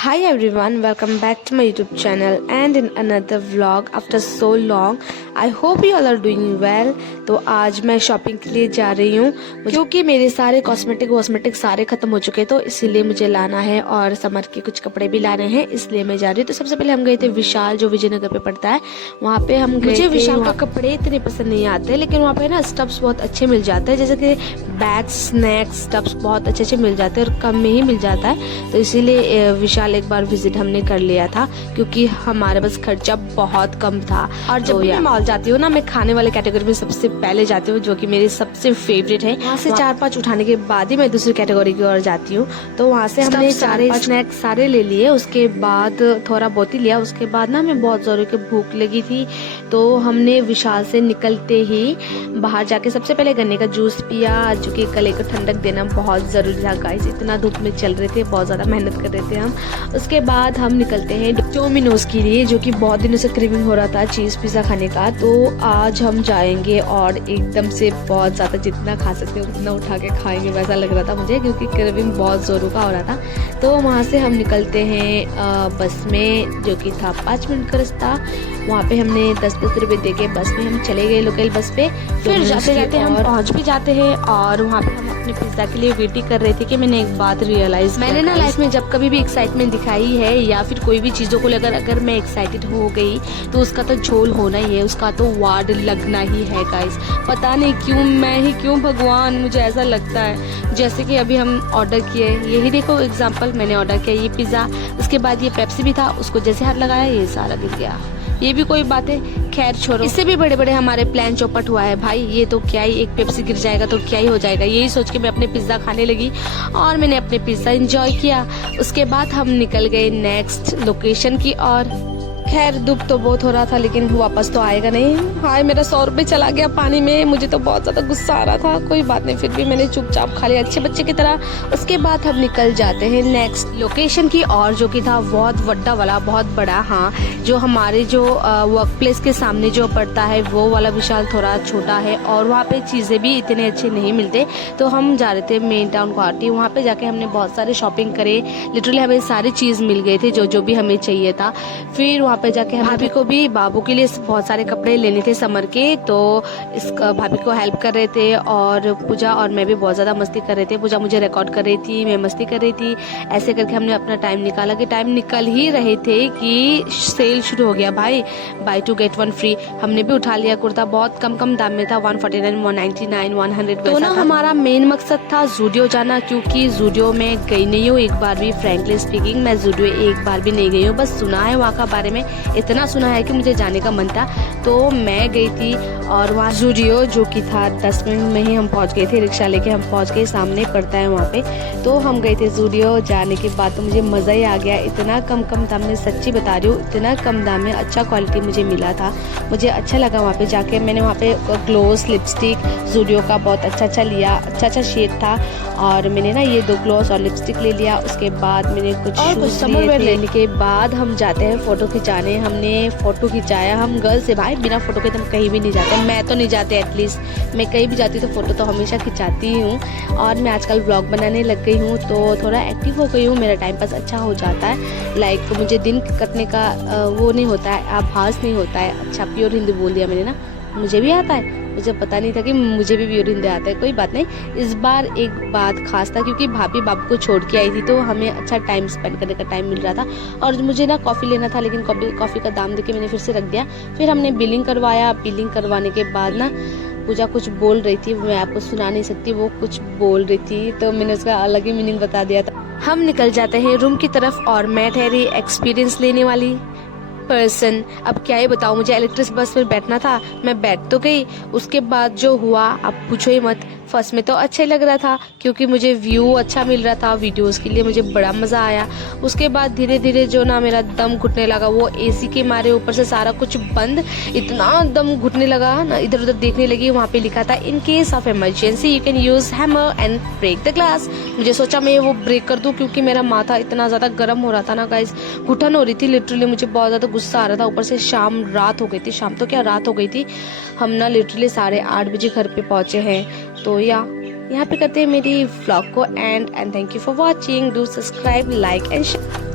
Hi everyone, welcome back to my YouTube channel and in another vlog after so long. I hope you all are doing well. तो आज मैं shopping के लिए जा रही हूँ क्योंकि मेरे सारे कॉस्मेटिक सारे खत्म हो चुके, तो इसीलिए मुझे लाना है और समर के कुछ कपड़े भी लाने हैं, इसलिए मैं जा रही हूँ। तो सबसे पहले हम गए थे विशाल, जो विजयनगर पे पड़ता है, वहाँ पे हम गए। मुझे विशाल का कपड़े इतने पसंद नहीं आते, लेकिन वहाँ पे ना स्टफ्स बहुत अच्छे मिल जाते हैं, जैसे कि बैग्स, स्नैक्स, स्टफ्स बहुत अच्छे मिल जाते हैं और कम में ही मिल जाता है। तो इसीलिए विशाल एक बार विजिट हमने कर लिया था क्योंकि हमारे पास खर्चा बहुत कम था। और जब भी मैं मॉल जाती हूँ ना, मैं खाने वाले कैटेगरी में सबसे पहले जाती हूँ, जो कि मेरी सबसे फेवरेट है। वहाँ से 4-5 उठाने के बाद ही मैं दूसरी कैटेगरी की ओर जाती हूँ। तो वहाँ से हमने 4-5 स्नैक्स सारे ले लिए, उसके बाद थोड़ा बहुत ही लिया। उसके बाद ना हमें बहुत जोरों की भूख लगी थी, तो हमने विशाल से निकलते ही बाहर जाके सबसे पहले गन्ने का जूस पिया, जो कि गले को ठंडक देना बहुत जरूरी था। गाइस, इतना धूप में चल रहे थे, बहुत ज्यादा मेहनत कर रहे थे हम। उसके बाद हम निकलते हैं डोमिनोज के लिए, जो कि बहुत दिनों से क्रेविंग हो रहा था चीज पिज्जा खाने का। तो आज हम जाएंगे और एकदम से बहुत ज्यादा जितना खा सकते हैं उतना उठा के खाएंगे, वैसा लग रहा था मुझे, क्योंकि क्रेविंग बहुत जोरों का हो रहा था। तो वहाँ से हम निकलते हैं बस में, जो कि था 5 मिनट का रास्ता। वहाँ पे हमने 10-10 रुपए दे के बस में हम चले गए, लोकल बस पे। फिर जाते जाते हम पहुँच भी जाते हैं और वहाँ पे हम अपने पिज्जा के लिए वेटिंग कर रहे थे कि मैंने एक बात रियलाइज, मैंने ना लाइफ में जब कभी भी एक्साइटमेंट दिखाई है या फिर कोई भी चीजों को लेकर अगर मैं एक्साइटेड हो गई तो उसका तो झोल होना ही है, उसका तो वार्ड लगना ही है। गाइस, पता नहीं क्यों, मैं ही क्यों, भगवान, मुझे ऐसा लगता है। जैसे कि अभी हम ऑर्डर किए, यही देखो एग्जाम्पल, मैंने ऑर्डर किया ये पिज्जा, उसके बाद ये पेप्सी भी था, उसको जैसे हाथ लगाया ये सारा गिर गया। ये भी कोई बात है, खैर छोड़ो। इससे भी बड़े बड़े हमारे प्लान चौपट हुआ है भाई। ये तो क्या ही, एक पेप्सी गिर जाएगा तो क्या ही हो जाएगा, यही सोच के मैं अपने पिज्जा खाने लगी और मैंने अपने पिज्जा एंजॉय किया। उसके बाद हम निकल गए नेक्स्ट लोकेशन की ओर। खैर दुख तो बहुत हो रहा था, लेकिन वापस तो आएगा नहीं। हाय, मेरा 100 रुपये चला गया पानी में, मुझे तो बहुत ज्यादा गुस्सा आ रहा था। कोई बात नहीं, फिर भी मैंने चुपचाप खा लिया अच्छे बच्चे की तरह। उसके बाद हम निकल जाते हैं नेक्स्ट लोकेशन की और, जो कि था बहुत वड्डा वाला, बहुत बड़ा। हाँ, जो हमारे जो वर्क प्लेस के सामने जो पड़ता है वो वाला विशाल थोड़ा छोटा है और वहाँ पे चीजें भी इतने अच्छे नहीं मिलते। तो हम जा रहे थे मेन टाउन गुवाहाटी, वहाँ पे जाके हमने बहुत सारे शॉपिंग करे। लिटरली हमें सारी चीज मिल गए थे जो भी हमें चाहिए था। फिर वहाँ पे जाके भाभी को भी बाबू के लिए बहुत सारे कपड़े लेने थे समर के, तो इस भाभी को हेल्प कर रहे थे और पूजा और मैं भी बहुत ज्यादा मस्ती कर रहे थे। पूजा मुझे रिकॉर्ड कर रही थी, मैं मस्ती कर रही थी। ऐसे करके हमने अपना टाइम निकाला कि टाइम निकल ही रहे थे कि सेल शुरू हो गया भाई, बाय 2 get 1 फ्री। हमने भी उठा लिया कुर्ता, बहुत कम दाम में था, 149, 199, 100। तो ना हमारा मेन मकसद था जूडियो जाना, क्योंकि जूडियो में गई नहीं हूँ एक बार भी। फ्रैंकली स्पीकिंग, मैं जूडियो एक बार भी नहीं गई हूँ, बस सुना है वहाँ का बारे में, इतना सुना है कि मुझे जाने का मन था। तो मैं गई थी और वहाँ जूडियो, जो कि था 10 मिनट में ही हम पहुँच गए थे, रिक्शा लेके हम पहुँच गए, सामने पड़ता है वहाँ पे। तो हम गए थे जूडियो। जाने के बाद तो मुझे मज़ा ही आ गया, इतना कम दाम में, सच्ची बता रही हूँ, इतना कम दाम में अच्छा क्वालिटी मुझे मिला था। मुझे अच्छा लगा वहाँ पे जाके। मैंने वहाँ पे ग्लोस, लिपस्टिक जूडियो का बहुत अच्छा लिया, अच्छा शेड था, और मैंने ना ये 2 ग्लोस और लिपस्टिक ले लिया। उसके बाद मैंने कुछ समर वेयर लेने के बाद हम जाते हैं फोटो खिंचाने। हमने फोटो खिंचाया, हम गर्ल्स है भाई, बिना फोटो के तुम कहीं भी नहीं जाते। मैं तो नहीं जाती, एटलीस्ट मैं कहीं भी जाती तो फोटो तो हमेशा खिंचाती हूँ। और मैं आजकल ब्लॉग बनाने लग गई हूँ, तो थोड़ा एक्टिव हो गई हूँ, मेरा टाइम पास अच्छा हो जाता है। लाइक मुझे दिन कटने का वो नहीं होता है, आभास नहीं होता है। अच्छा, प्योर हिंदी बोल दिया मैंने ना, मुझे भी आता है, मुझे पता नहीं था कि मुझे भी प्योर हिंदी आता है। कोई बात नहीं, इस बार एक बात खास था क्योंकि भाभी बाबू को छोड़ के आई थी, तो हमें अच्छा टाइम स्पेंड करने का टाइम मिल रहा था। और मुझे ना कॉफ़ी लेना था, लेकिन कॉफ़ी का दाम देके मैंने फिर से रख दिया। फिर हमने बिलिंग करवाया। बिलिंग करवाने के बाद ना पूजा कुछ बोल रही थी, मैं आपको सुना नहीं सकती, वो कुछ बोल रही थी, तो मैंने उसका अलग ही मीनिंग बता दिया था। हम निकल जाते हैं रूम की तरफ और मैं ठहरी एक्सपीरियंस लेने वाली पर्सन। अब क्या ही बताऊं, मुझे इलेक्ट्रिक बस में बैठना था, मैं बैठ तो गई। उसके बाद जो हुआ अब पूछो ही मत। फर्स्ट में तो अच्छा लग रहा था क्योंकि मुझे व्यू अच्छा मिल रहा था, वीडियोस के लिए मुझे बड़ा मजा आया। उसके बाद धीरे धीरे जो ना मेरा दम घुटने लगा, वो एसी के मारे ऊपर से सारा कुछ बंद, इतना दम घुटने लगा ना, इधर उधर देखने लगी। वहाँ पे लिखा था in case of emergency you can use hammer and break the glass. मुझे सोचा मैं वो ब्रेक कर दूं, क्योंकि मेरा माथा इतना ज्यादा गर्म हो रहा था ना गाइस, घुटन हो रही थी लिटरली, मुझे बहुत ज्यादा गुस्सा आ रहा था। ऊपर से रात हो गई थी, शाम तो क्या रात हो गई थी। हम ना लिटरली 8:30 बजे घर पे पहुंचे हैं। तो यहाँ पे करते हैं मेरी व्लॉग को and thank you for watching. Do subscribe, like and share.